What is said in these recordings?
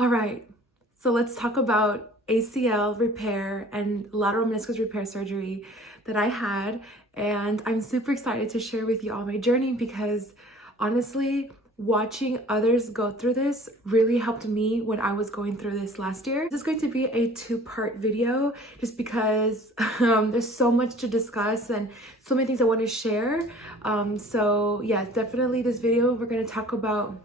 All right, so let's talk about ACL repair and lateral meniscus repair surgery that I had. And I'm super excited to share with you all my journey because honestly, watching others go through this really helped me when I was going through this last year. This is going to be a two-part video just because there's so much to discuss and so many things I want to share. So yeah, definitely this video, we're going to talk about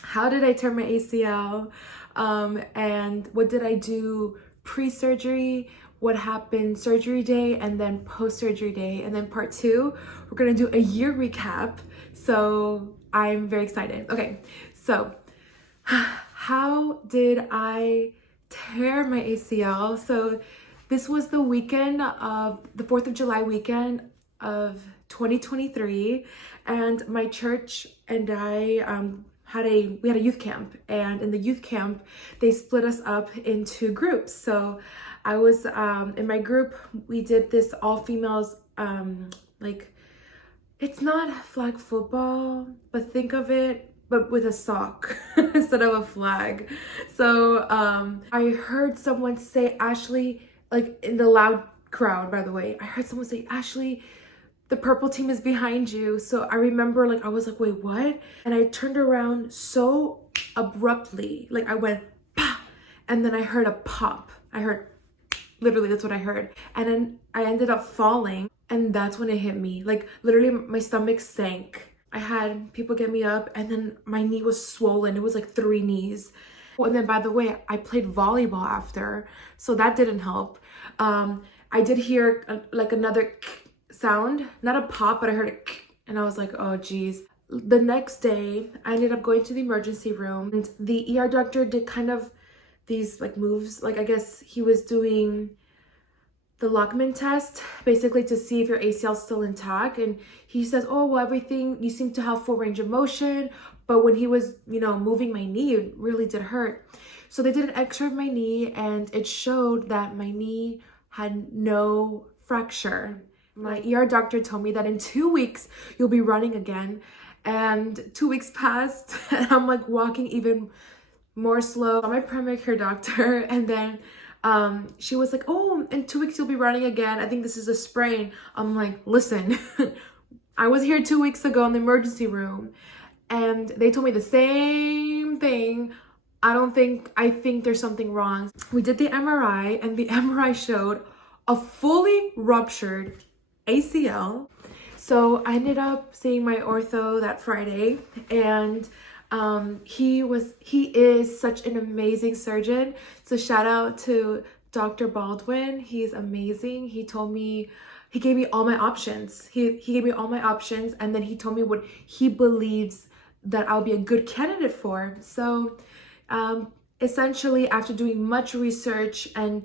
how did I tear my ACL, and what did I do pre-surgery, what happened surgery day, and then post-surgery day. And then part two, we're gonna do a year recap. So I'm very excited. Okay, so how did I tear my ACL? So this was the weekend of the 4th of July weekend of 2023, and my church and I we had a youth camp, and in the youth camp they split us up into groups. So I was in my group. We did this all females, like, it's not flag football, but think of it but with a sock instead of a flag. So I heard someone say, Ashley, like in the loud crowd, by the way, I heard someone say, Ashley, the purple team is behind you. So I remember, like, I was like, wait, what? And I turned around so abruptly, like I went, bah! And then I heard a pop. I heard, literally, that's what I heard. And then I ended up falling, and that's when it hit me. Like, literally, my stomach sank. I had people get me up, and then my knee was swollen. It was like 3 knees. And then, by the way, I played volleyball after, so that didn't help. I did hear like another sound, not a pop, but I heard it, and I was like, oh geez. The next day I ended up going to the emergency room, and the ER doctor did kind of these like moves, like I guess he was doing the Lockman test basically to see if your ACL is still intact. And he says, oh well, everything, you seem to have full range of motion, but when he was, you know, moving my knee, it really did hurt. So they did an x-ray of my knee, and it showed that my knee had no fracture. My ER doctor told me that in 2 weeks you'll be running again. And 2 weeks passed, and I'm like walking even more slow. My primary care doctor, and then she was like, oh, in 2 weeks you'll be running again. I think this is a sprain. I'm like, listen, I was here 2 weeks ago in the emergency room, and they told me the same thing. I think there's something wrong. We did the MRI, and the MRI showed a fully ruptured ACL. So I ended up seeing my ortho that Friday, and he is such an amazing surgeon. So shout out to Dr. Baldwin. He's amazing. He gave me all my options. He gave me all my options, and then he told me what he believes that I'll be a good candidate for. So essentially, after doing much research and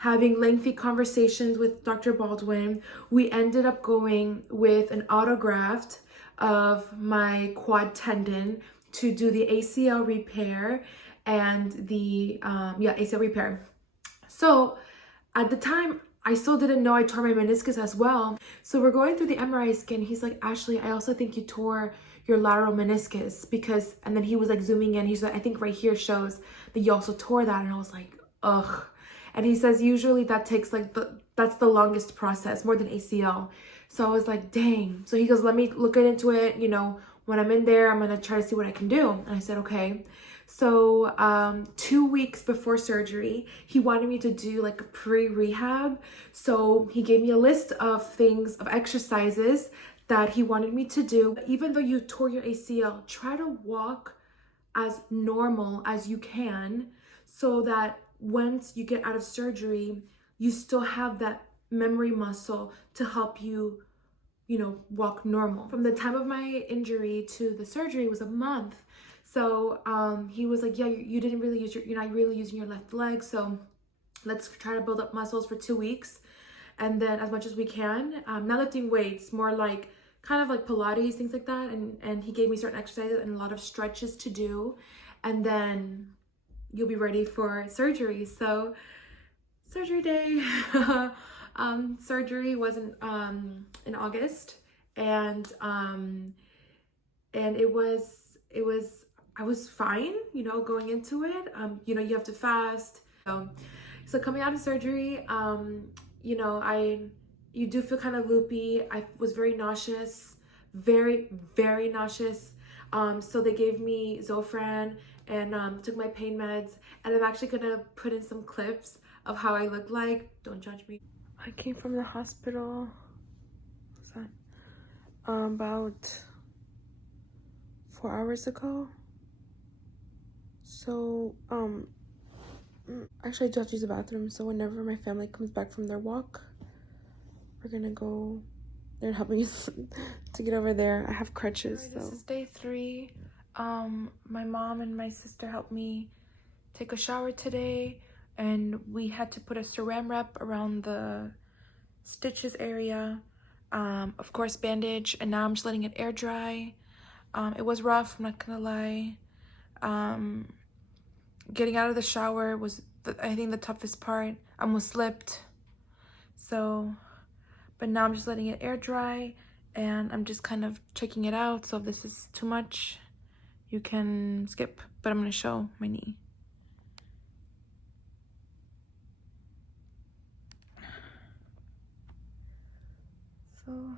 having lengthy conversations with Dr. Baldwin, we ended up going with an autograft of my quad tendon to do the ACL repair and the ACL repair. So at the time, I still didn't know I tore my meniscus as well. So we're going through the MRI scan. He's like, Ashley, I also think you tore your lateral meniscus because, and then he was like zooming in. He's like, I think right here shows that you also tore that. And I was like, ugh. And he says, usually that takes like, that's the longest process, more than ACL. So I was like, dang. So he goes, let me look into it. You know, when I'm in there, I'm going to try to see what I can do. And I said, okay. So 2 weeks before surgery, he wanted me to do like a pre-rehab. So he gave me a list of things, of exercises that he wanted me to do. Even though you tore your ACL, try to walk as normal as you can so that once you get out of surgery, you still have that memory muscle to help you, you know, walk normal. From the time of my injury to the surgery was a month. So he was like, yeah, you didn't really use you're not really using your left leg. So let's try to build up muscles for 2 weeks. And then as much as we can, not lifting weights, more like kind of like Pilates, things like that. And he gave me certain exercises and a lot of stretches to do. And then you'll be ready for surgery. So surgery day, surgery was in August, and it was I was fine, you know, going into it. You know, you have to fast. So coming out of surgery, you know, you do feel kind of loopy. I was very nauseous, very nauseous. So they gave me Zofran and took my pain meds. And I'm actually gonna put in some clips of how I look like. Don't judge me. I came from the hospital. What's that? About 4 hours ago. So actually I do have to use the bathroom, so whenever my family comes back from their walk, we're gonna go. They're helping me to get over there. I have crutches. Right, so this is day 3. My mom and my sister helped me take a shower today, and we had to put a saran wrap around the stitches area. Of course, bandage, and now I'm just letting it air dry. It was rough, I'm not gonna lie. Getting out of the shower was, I think, the toughest part. I almost slipped. So, but now I'm just letting it air dry, and I'm just kind of checking it out. So if this is too much, you can skip, but I'm gonna show my knee. So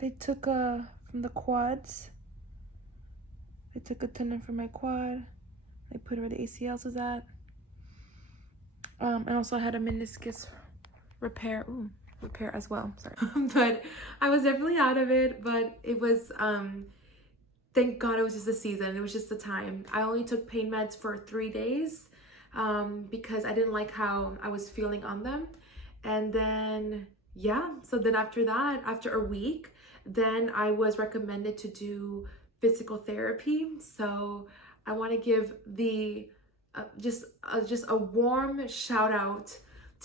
they took from the quads, they took a tendon from my quad. They put it where the ACLs was at. And also I had a meniscus repair as well, sorry. But I was definitely out of it, but it was, thank God it was just a season. It was just the time. I only took pain meds for 3 days because I didn't like how I was feeling on them. And then, yeah, so then after that, after a week, then I was recommended to do physical therapy. So I want to give the just a warm shout out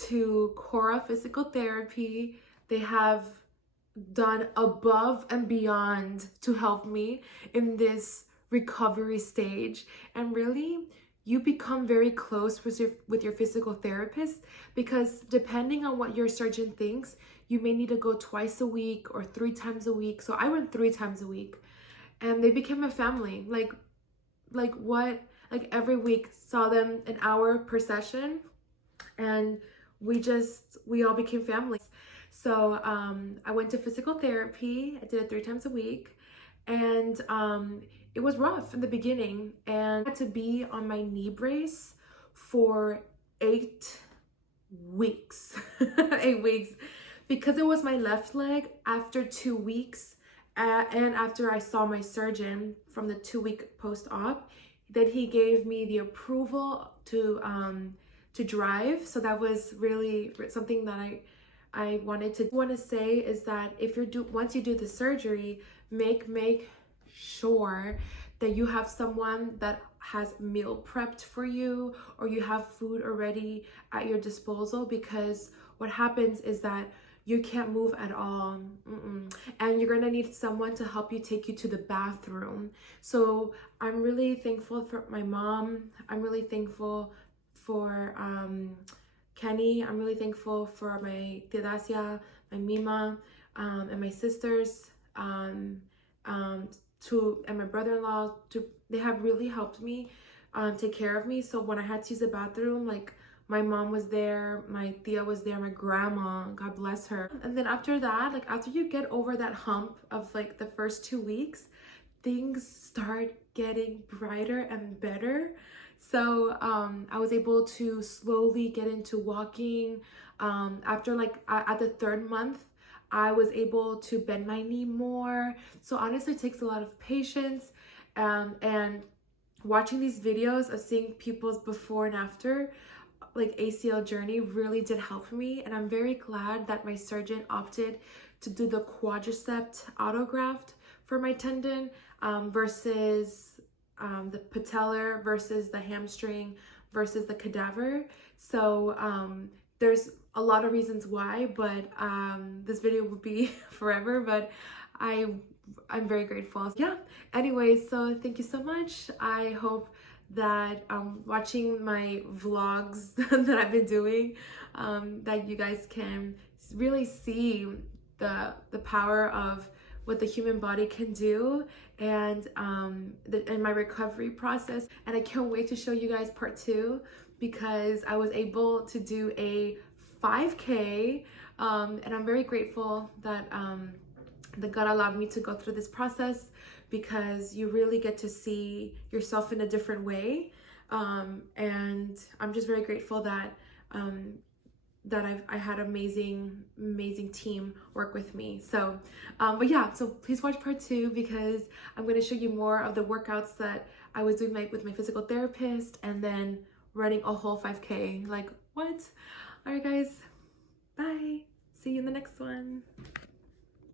to Cora Physical Therapy. They have done above and beyond to help me in this recovery stage, and really you become very close with your physical therapist, because depending on what your surgeon thinks, you may need to go twice a week or 3 times a week. So I went 3 times a week, and they became a family. Like every week saw them an hour per session, and we all became family. So I went to physical therapy. I did it 3 times a week, and it was rough in the beginning, and I had to be on my knee brace for 8 weeks 8 weeks, because it was my left leg. After 2 weeks, and after I saw my surgeon from the 2-week post-op, then he gave me the approval to drive. So that was really something that I wanted to say, is that if once you do the surgery, make sure that you have someone that has meal prepped for you, or you have food already at your disposal, because what happens is that you can't move at all. And you're gonna need someone to help you, take you to the bathroom. So I'm really thankful for my mom. I'm really thankful for Kenny. I'm really thankful for my tia Dacia, my Mima, and my sisters, and my brother-in-law. They have really helped me take care of me. So when I had to use the bathroom, like, my mom was there, my tia was there, my grandma, God bless her. And then after that, like, after you get over that hump of like the first 2 weeks, things start getting brighter and better. So I was able to slowly get into walking. After like at the 3rd month, I was able to bend my knee more. So honestly, it takes a lot of patience, and watching these videos of seeing people's before and after, like, ACL journey, really did help me. And I'm very glad that my surgeon opted to do the quadricep autograft for my tendon versus the patellar, versus the hamstring, versus the cadaver. So there's a lot of reasons why, but this video will be forever, but I'm very grateful. Yeah, anyways, so thank you so much. I hope that watching my vlogs that I've been doing, that you guys can really see the power of what the human body can do, and my recovery process. And I can't wait to show you guys part 2, because I was able to do a 5K, and I'm very grateful that that God allowed me to go through this process, because you really get to see yourself in a different way. And I'm just very grateful that I had amazing team work with me. So, but yeah, so please watch part 2, because I'm going to show you more of the workouts that I was doing with my physical therapist, and then running a whole 5K. Like, what? All right, guys. Bye. See you in the next one.